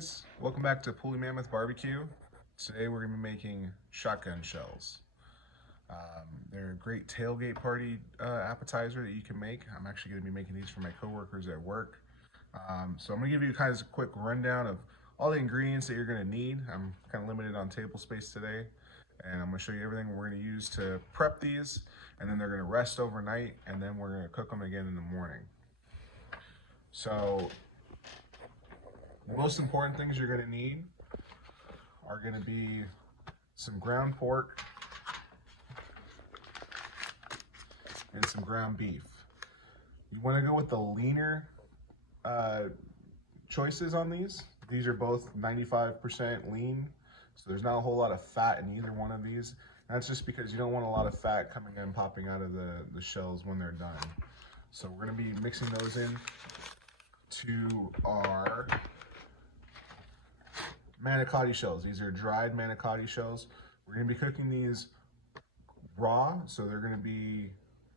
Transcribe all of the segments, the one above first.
guys, welcome back to Pulley Mammoth Barbecue. Today we're going to be making shotgun shells. They're a great tailgate party appetizer that you can make. I'm actually going to be making these for my coworkers at work. So I'm going to give you kind of a quick rundown of all the ingredients that you're going to need. I'm kind of limited on table space today, and I'm going to show you everything we're going to use to prep these, and then they're going to rest overnight, and then we're going to cook them again in the morning. So the most important things you're going to need are going to be some ground pork and some ground beef. You want to go with the leaner choices on these. These are both 95% lean, so there's not a whole lot of fat in either one of these. And that's just because you don't want a lot of fat coming in, popping out of the shells when they're done. So we're going to be mixing those in to our manicotti shells. These are dried manicotti shells. We're going to be cooking these raw, so they're going to be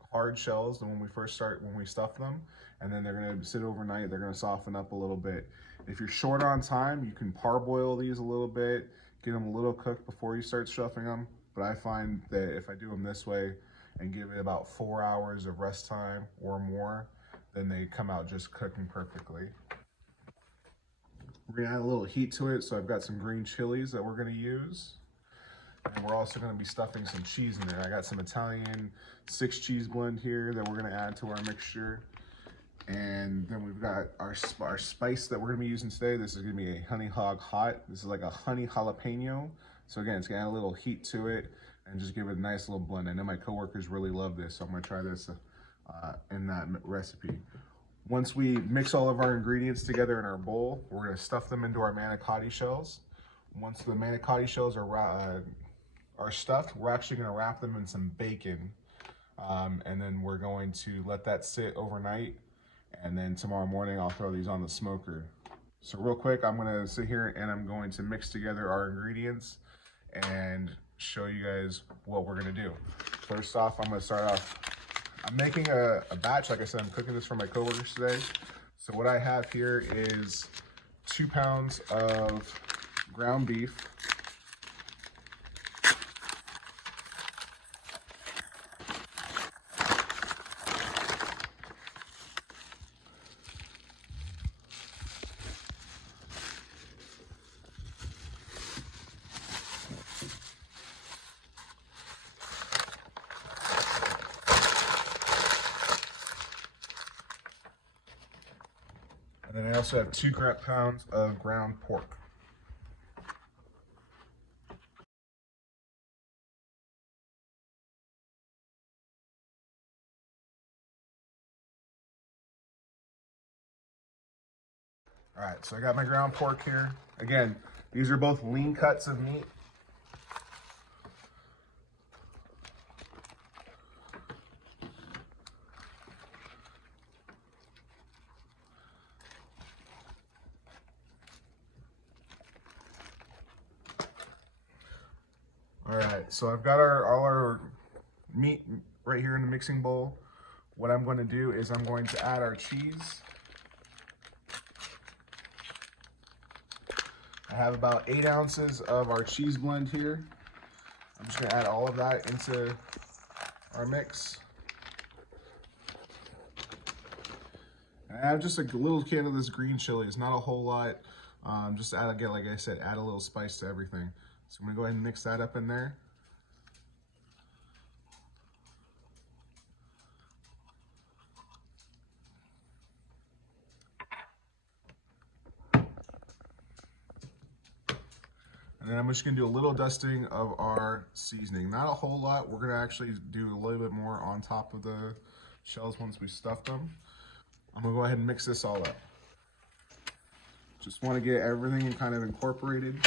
hard shells when we stuff them, and then they're going to sit overnight. They're going to soften up a little bit. If you're short on time, you can parboil these a little bit, get them a little cooked before you start stuffing them. But I find that if I do them this way and give it about 4 hours of rest time or more, then they come out just cooking perfectly. We're gonna add a little heat to it, so I've got some green chilies that we're gonna use. And we're also gonna be stuffing some cheese in there. I got some Italian 6 cheese blend here that we're gonna add to our mixture. And then we've got our spice that we're gonna be using today. This is gonna be a honey hog hot. This is like a honey jalapeno. So again, it's gonna add a little heat to it and just give it a nice little blend. I know my coworkers really love this, so I'm gonna try this in that recipe. Once we mix all of our ingredients together in our bowl, we're going to stuff them into our manicotti shells. Once the manicotti shells are stuffed, we're actually going to wrap them in some bacon. And then we're going to let that sit overnight. And then tomorrow morning, I'll throw these on the smoker. So real quick, I'm going to sit here and I'm going to mix together our ingredients and show you guys what we're going to do. First off, I'm going to start off. I'm making a batch. Like I said, I'm cooking this for my coworkers today. So what I have here is 2 pounds of ground beef. And then I also have 2 pounds of ground pork. All right, so I got my ground pork here. Again, these are both lean cuts of meat. All right, so I've got all our meat right here in the mixing bowl. What I'm going to do is I'm going to add our cheese. I have about 8 ounces of our cheese blend here. I'm just going to add all of that into our mix. And I have just a little can of this green chili. It's not a whole lot. Just to add, again, like I said, add a little spice to everything. So I'm gonna go ahead and mix that up in there. And then I'm just gonna do a little dusting of our seasoning. Not a whole lot. We're gonna actually do a little bit more on top of the shells once we stuff them. I'm gonna go ahead and mix this all up. Just wanna get everything kind of incorporated.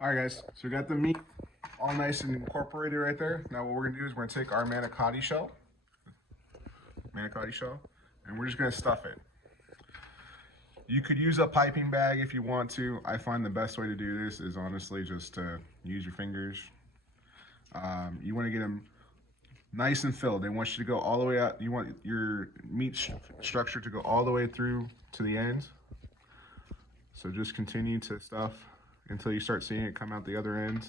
All right, guys, so we got the meat all nice and incorporated right there. Now what we're gonna do is we're gonna take our manicotti shell, and we're just gonna stuff it. You could use a piping bag if you want to. I find the best way to do this is honestly just to use your fingers. You want to get them nice and filled. They want you to go all the way out. You want your meat structure to go all the way through to the end. So just continue to stuff until you start seeing it come out the other end.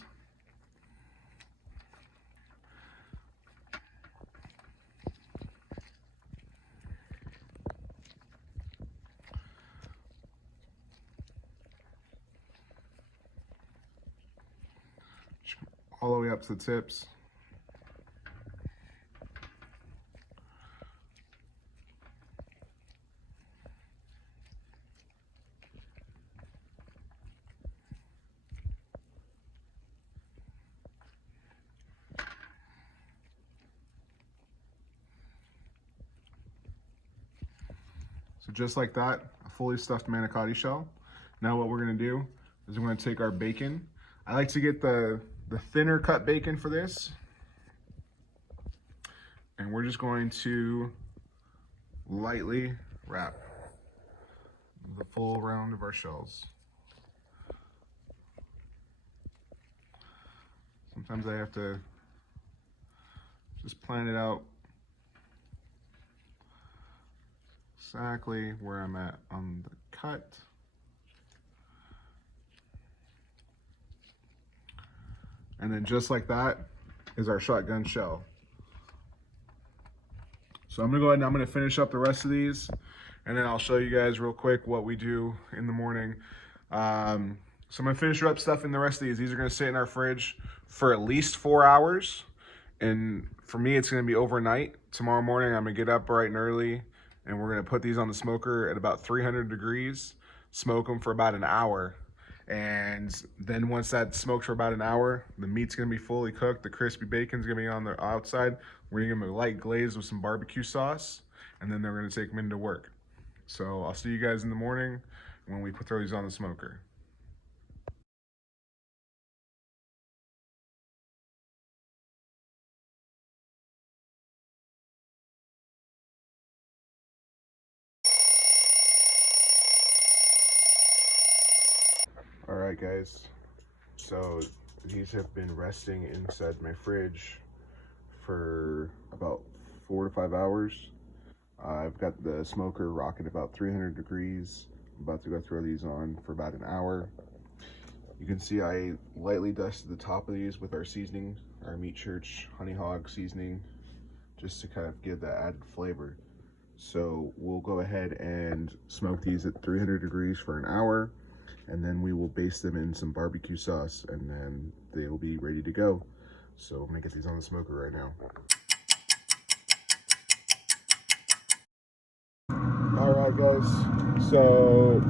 All the way up to the tips. So just like that, a fully stuffed manicotti shell. Now what we're gonna do is we're gonna take our bacon. I like to get the thinner cut bacon for this. And we're just going to lightly wrap the full round of our shells. Sometimes I have to just plan it out exactly where I'm at on the cut. And then just like that is our shotgun shell. So I'm gonna go ahead and I'm gonna finish up the rest of these, and then I'll show you guys real quick what we do in the morning. So I'm gonna finish up stuffing the rest of these. These are gonna sit in our fridge for at least 4 hours. And for me, it's gonna be overnight. Tomorrow morning, I'm gonna get up bright and early, and we're gonna put these on the smoker at about 300 degrees, smoke them for about an hour. And then once that smokes for about an hour, the meat's gonna be fully cooked. The crispy bacon's gonna be on the outside. We're gonna give them a light glaze with some barbecue sauce, and then they're gonna take them into work. So I'll see you guys in the morning when we throw these on the smoker. All right, guys. So these have been resting inside my fridge for about 4 to 5 hours. I've got the smoker rocking about 300 degrees. I'm about to go throw these on for about an hour. You can see I lightly dusted the top of these with our seasoning, our Meat Church Honey Hog seasoning, just to kind of give that added flavor. So we'll go ahead and smoke these at 300 degrees for an hour, and then we will baste them in some barbecue sauce, and then they will be ready to go. So I'm gonna get these on the smoker right now. All right, guys. So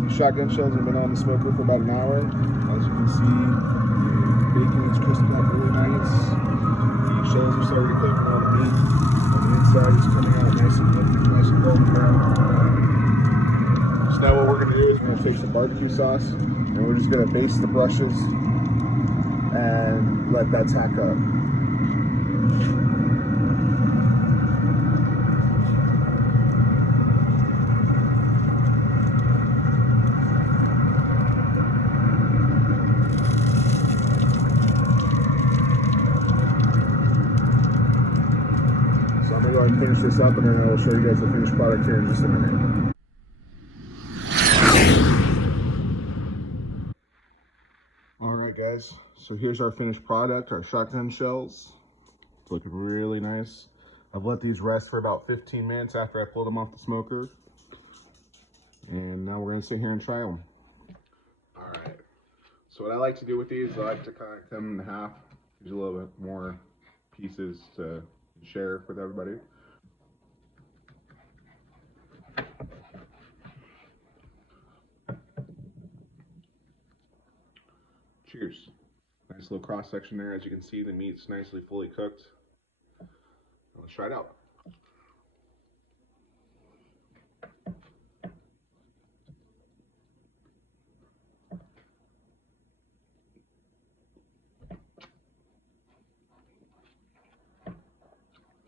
these shotgun shells have been on the smoker for about an hour. As you can see, the bacon is crisped up really nice. The shells are starting to cook on the meat. On the inside is coming out nice and golden brown. So now what we're gonna do is we're gonna take some barbecue sauce and we're just gonna baste the brushes and let that tack up. So I'm gonna go ahead and finish this up, and then I'll show you guys the finished product here in just a minute. All right, guys, so here's our finished product, our shotgun shells. It's looking really nice. I've let these rest for about 15 minutes after I pulled them off the smoker. And now we're gonna sit here and try them. All right, so what I like to do with these, I like to kind of cut them in half. There's a little bit more pieces to share with everybody. Cheers. Nice little cross section there. As you can see, the meat's nicely fully cooked. Let's try it out.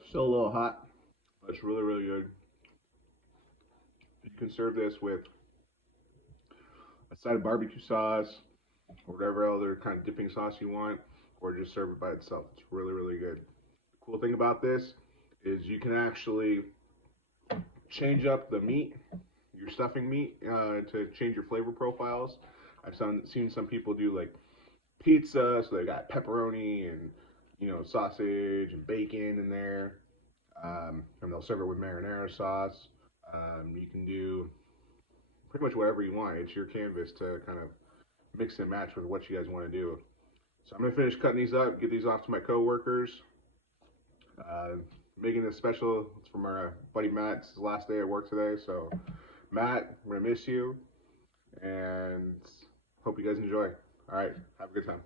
Still a little hot, but it's really, really good. You can serve this with a side of barbecue sauce, or whatever other kind of dipping sauce you want, or just serve it by itself. It's really, really good. The cool thing about this is you can actually change up the meat, your stuffing meat, to change your flavor profiles. Seen some people do like pizza, so they got pepperoni and sausage and bacon in there, and they'll serve it with marinara sauce. You can do pretty much whatever you want. It's your canvas to kind of mix and match with what you guys want to do. So I'm gonna finish cutting these up, get these off to my coworkers. Uh, Making this special. It's from our buddy Matt. It's his last day at work today, so Matt, I'm gonna miss you, and hope you guys enjoy. All right, have a good time.